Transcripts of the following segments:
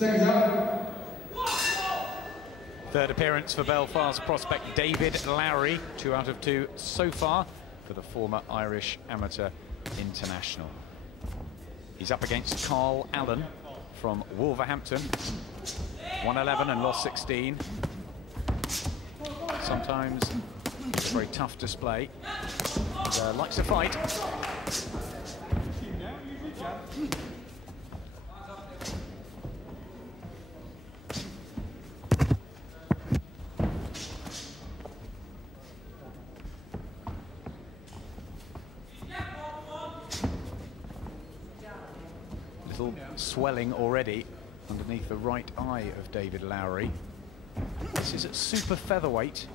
Second up. Third appearance for Belfast prospect David Lowry, 2 out of 2 so far for the former Irish amateur international. He's up against Carl Allen from Wolverhampton, 111 and lost 16. Sometimes it's a very tough display. Likes to fight. Little swelling already underneath the right eye of David Lowry. This is at super featherweight,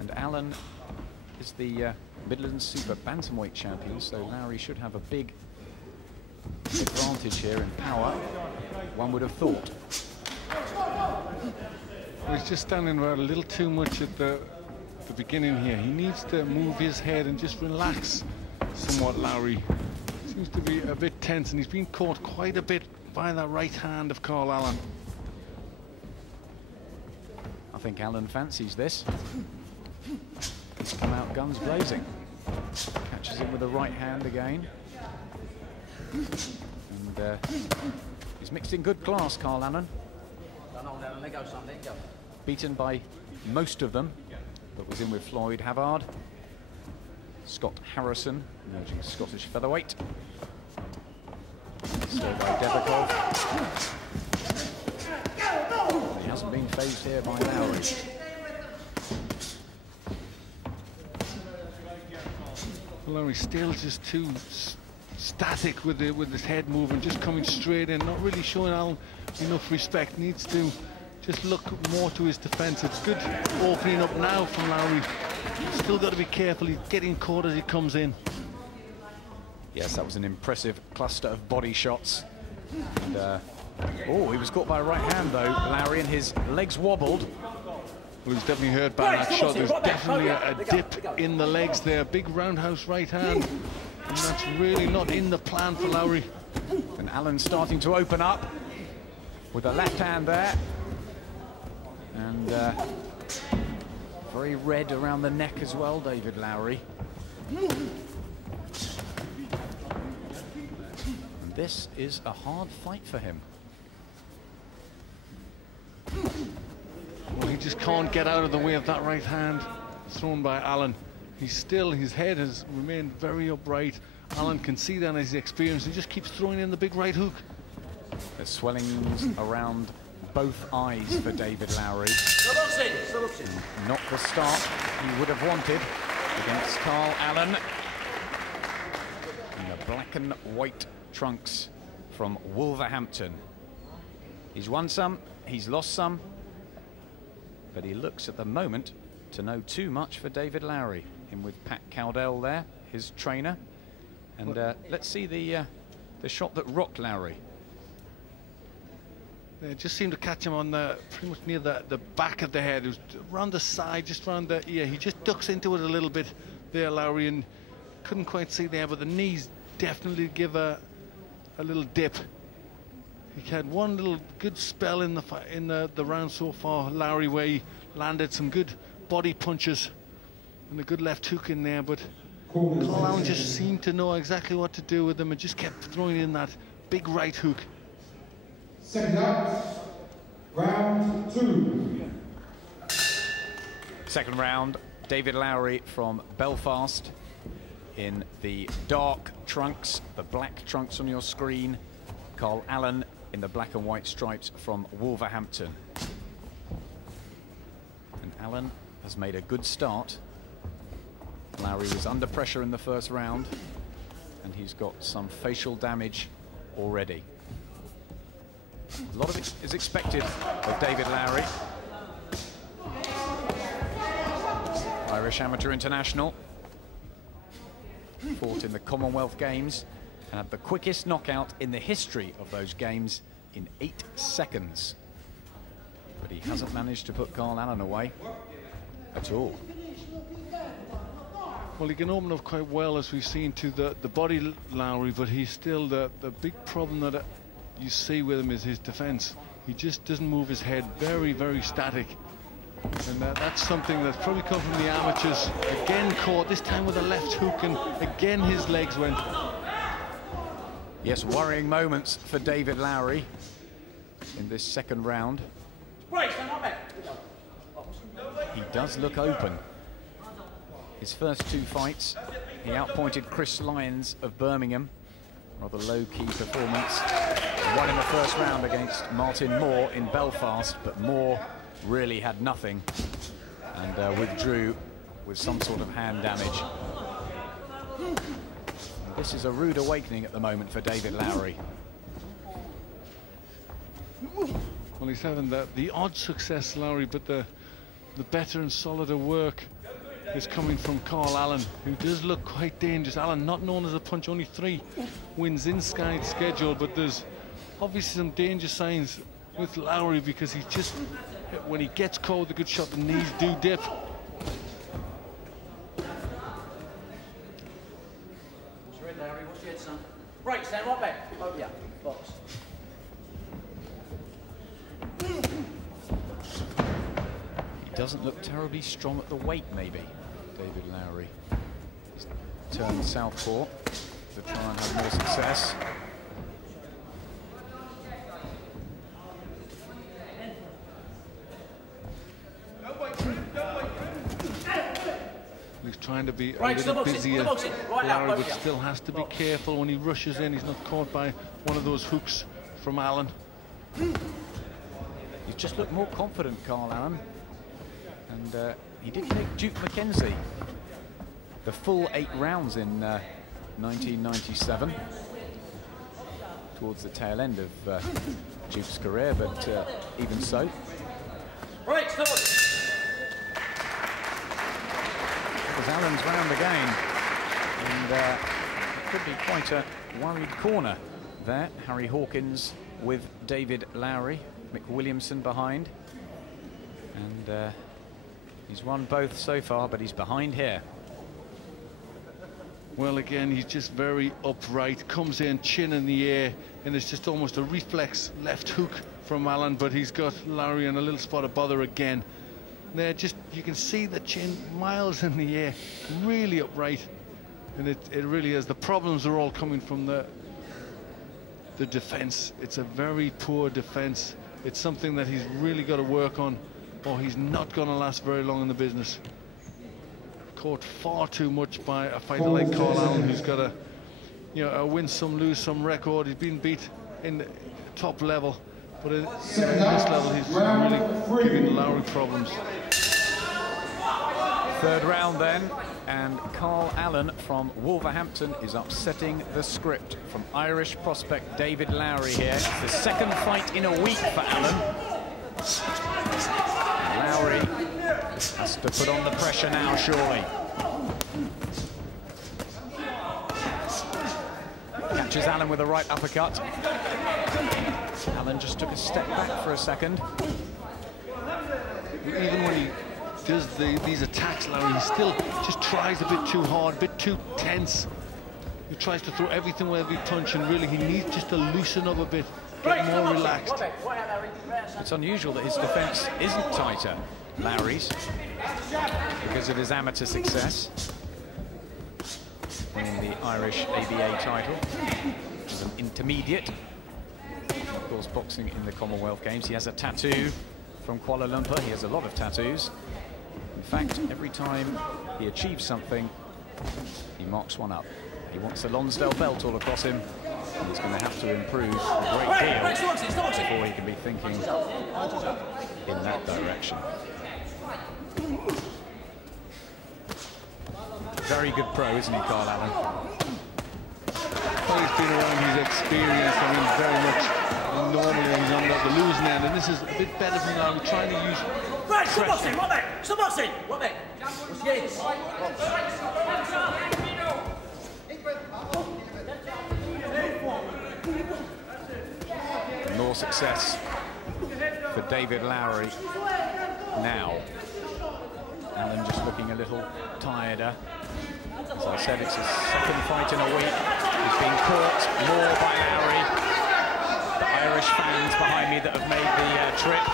and Allen is the Midlands Super Bantamweight champion, so Lowry should have a big advantage here in power, one would have thought. Well, he's just standing around a little too much at the beginning here. He needs to move his head and just relax somewhat. Lowry seems to be a bit tense, and he's been caught quite a bit by that right hand of Carl Allen. I think Allen fancies this. He's come out guns blazing. Catches him with the right hand again. And he's mixed in good class, Carl Allen. Beaten by most of them, but was in with Floyd Havard. Scott Harrison, emerging Scottish featherweight. So by Debakov. He hasn't been phased here by Lowry. Lowry still just too static with his head moving, just coming straight in, not really showing Allen enough respect. Needs to just look more to his defence. It's good opening up now from Lowry. Still got to be careful. He's getting caught as he comes in. Yes, that was an impressive cluster of body shots. And, oh, he was caught by a right hand though, Lowry, and his legs wobbled. Well, he was definitely hurt by that shot. There's definitely a dip in the legs there. Big roundhouse right hand. And that's really not in the plan for Lowry. And Allen starting to open up with the left hand there. And very red around the neck as well, David Lowry. And this is a hard fight for him. Well, he just can't get out of the way of that right hand thrown by Allen. His head has remained very upright. Allen can see that as he's experienced. He just keeps throwing in the big right hook. There's swellings around both eyes for David Lowry. Not the start he would have wanted against Carl Allen in the black and white trunks from Wolverhampton. He's won some, he's lost some, but he looks at the moment to know too much for David Lowry. In with Pat Cowdell there, his trainer. And let's see the shot that rocked Lowry. It just seemed to catch him on pretty much near the back of the head. It was around the side, just around the ear. He just ducks into it a little bit there, Lowry, and couldn't quite see there, but the knees definitely give a little dip. He had one little good spell in the round so far, Lowry, where he landed some good body punches and a good left hook in there, but Carl Allen just seemed to know exactly what to do with them and just kept throwing in that big right hook. Second up, round 2. Second round, David Lowry from Belfast in the dark trunks, the black trunks on your screen. Carl Allen in the black and white stripes from Wolverhampton. And Allen has made a good start. Lowry was under pressure in the first round, and he's got some facial damage already. A lot of it is expected of David Lowry. Irish amateur international. Fought in the Commonwealth Games and had the quickest knockout in the history of those games in 8 seconds. But he hasn't managed to put Carl Allen away at all. Well, he can open up quite well, as we've seen, to the body, Lowry, but he's still the big problem that you see with him is his defence. He just doesn't move his head, very, very static. And that's something that's probably come from the amateurs. Again caught, this time with a left hook, and again his legs went. Yes, worrying moments for David Lowry in this second round. He does look open. His first two fights, he outpointed Chris Lyons of Birmingham. Rather low-key performance. Won in the first round against Martin Moore in Belfast, but Moore really had nothing and withdrew with some sort of hand damage. And this is a rude awakening at the moment for David Lowry. Well, he's having the odd success, Lowry, but the better and solider work is coming from Carl Allen, who does look quite dangerous. Allen, not known as a punch, only 3 wins in Sky's schedule, but there's obviously some danger signs with Lowry, because he just, when he gets caught with a good shot, the knees do dip. Right, stand right back. Oh, yeah, box. He doesn't look terribly strong at the weight, maybe, David Lowry. He's turned southpaw to try and have more success. He's trying to be a little busier, Lowry, but still has to be careful when he rushes in. He's not caught by one of those hooks from Allen. He's just looked more confident, Carl Allen. And he did take Duke McKenzie the full 8 rounds in 1997, towards the tail end of Duke's career, but even so. Right, stop it. It was Allen's round again, and it could be quite a worried corner there. Harry Hawkins with David Lowry, Mick Williamson behind, and he's won both so far, but he's behind here. Well, again, he's just very upright, comes in chin in the air, and it's just almost a reflex left hook from Allen, but he's got Lowry in a little spot of bother again. There, just, you can see the chin miles in the air, really upright, and it really is. The problems are all coming from the defense. It's a very poor defense. It's something that he's really got to work on, or he's not going to last very long in the business. Caught far too much by a fighter like Carl Allen, who's got a win some, lose some record. He's been beat in the top level, but at this level he's really giving Lowry problems. Third round then, and Carl Allen from Wolverhampton is upsetting the script from Irish prospect David Lowry here. It's the second fight in a week for Allen. Lowry has to put on the pressure now, surely. Catches Allen with a right uppercut. Allen just took a step back for a second. Even when he does these attacks, Lowry, he still just tries a bit too hard, a bit too tense. He tries to throw everything with every punch, and really he needs just to loosen up a bit, get more relaxed. It's unusual that his defense isn't tighter, Lowry's, because of his amateur success, winning the Irish ABA title, which is an intermediate. Of course, boxing in the Commonwealth Games. He has a tattoo from Kuala Lumpur. He has a lot of tattoos. In fact, every time he achieves something, he marks one up. He wants the Lonsdale belt all across him, and he's going to have to improve a great deal before he can be thinking in that direction. Very good pro, isn't he, Carl Allen? Well, he's been around his experience. I mean, very much normally he's on the losing end, and this is a bit better from Lowry, trying to use Right, stop boxing, what back? Stop boxing, what back? More success for David Lowry now. Allen just looking a little tireder. As I said, it's his second fight in a week. He's been caught more by Lowry. The Irish fans behind me that have made the trip,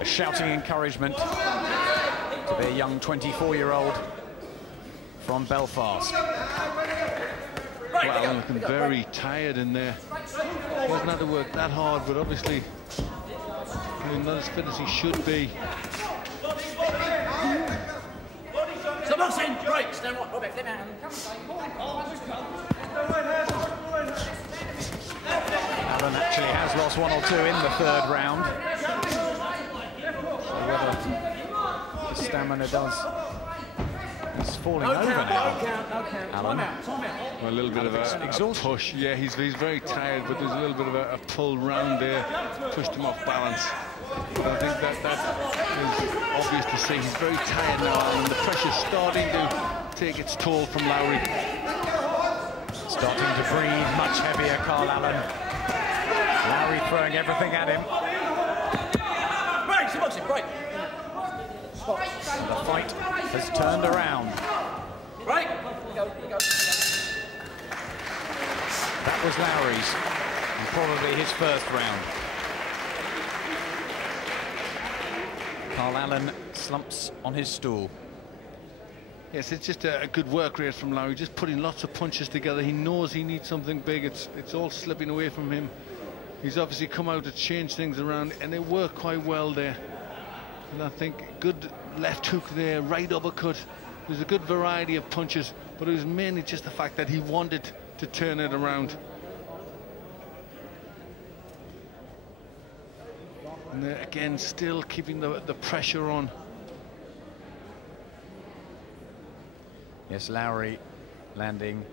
a shouting encouragement to their young 24-year-old from Belfast. Well, looking very tired in there. He hasn't had to work that hard, but obviously not as fit as he should be. Stop boxing! Right, stand right, Robert, let me out. Allen actually has lost 1 or 2 in the 3rd round. So whether the stamina does. He's falling over now. Allen. Well, a little bit of a push. Yeah, he's very tired, but there's a little bit of a pull round there. Pushed him off balance. But I think that is obvious to see. He's very tired now, and the pressure's starting to take its toll from Lowry. Starting to breathe much heavier, Carl Allen. Lowry throwing everything at him. Right, stop boxing, right. And the fight has turned around. Right, go. That was Lowry's, and probably his 1st round. Carl Allen slumps on his stool. Yes, it's just a good work rate from Lowry, just putting lots of punches together. He knows he needs something big. It's all slipping away from him. He's obviously come out to change things around, and they work quite well there. And I think good left hook there, right uppercut. There's a good variety of punches, but it was mainly just the fact that he wanted to turn it around. And again, still keeping the pressure on. Yes, Lowry landing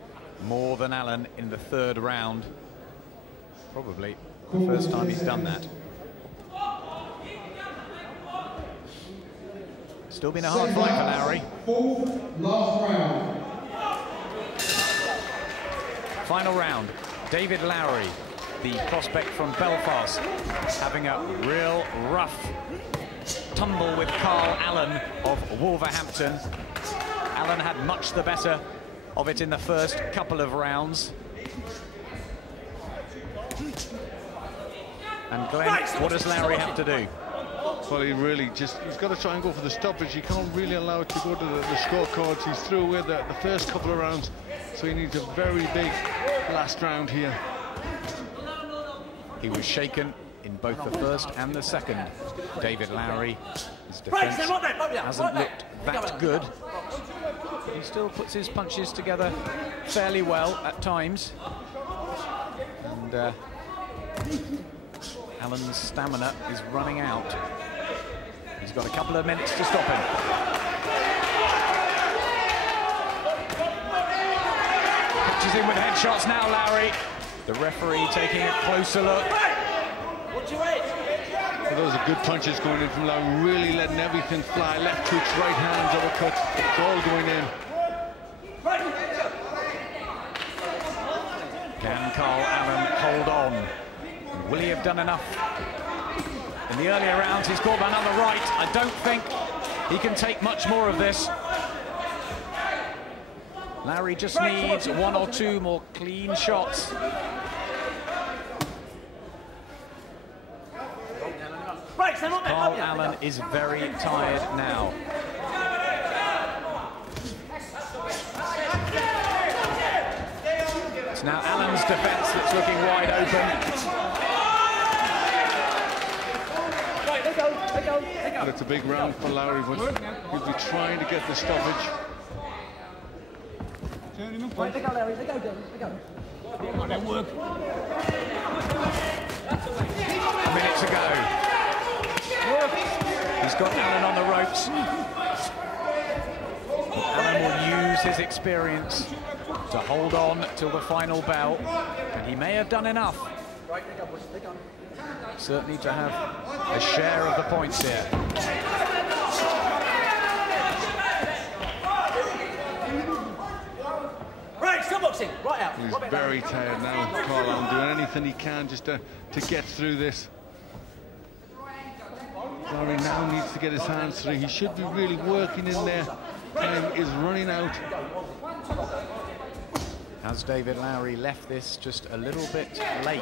more than Allen in the 3rd round. Probably the first time he's done that. Still been a hard fight for Lowry. 4th last round. Final round. David Lowry, the prospect from Belfast, having a real rough tumble with Carl Allen of Wolverhampton. Allen had much the better of it in the first couple of rounds. And Glenn, what does Lowry have to do? Well, he's got to try and go for the stoppage. He can't really allow it to go to the scorecards. He's through with the first couple of rounds, so he needs a very big last round here. He was shaken in both the 1st and the 2nd. David Lowry, his defense hasn't looked that good. He still puts his punches together fairly well at times. And Allen's stamina is running out. He's got a couple of minutes to stop him. Punches in with headshots now, Lowry. The referee taking a closer look. Well, those are good punches going in from Lowry, really letting everything fly. Left hooks, right hands, uppercuts, it's all going in. Can Carl Allen hold on? Will he have done enough? In the earlier rounds, he's caught man on the right. I don't think he can take much more of this. Lowry just needs 1 or 2 more clean shots. Carl Allen is very tired now. It's now Allen's defense that's looking wide open. But it's a big round for Lowry, but he'll be trying to get the stoppage. Right, they go, Larry, they go, they go. A minute to go. He's got Allen on the ropes. Allen will use his experience to hold on till the final bell, and he may have done enough. Right, they go, boys, they go. Certainly to have a share of the points here. Right, still boxing, right out. He's very tired now, Carl Allen, doing anything he can just to get through this. Lowry now needs to get his hands through. He should be really working in there. Time is running out. Has David Lowry left this just a little bit late?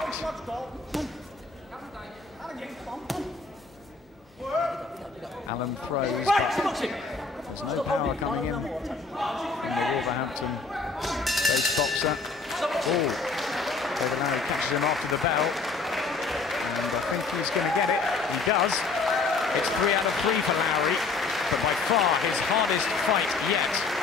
Alan throws, Right, but boxing. there's no power coming in from the Wolverhampton base boxer. Oh, David Lowry catches him after the bell, and I think he's going to get it. He does. It's 3 out of 3 for Lowry, but by far his hardest fight yet.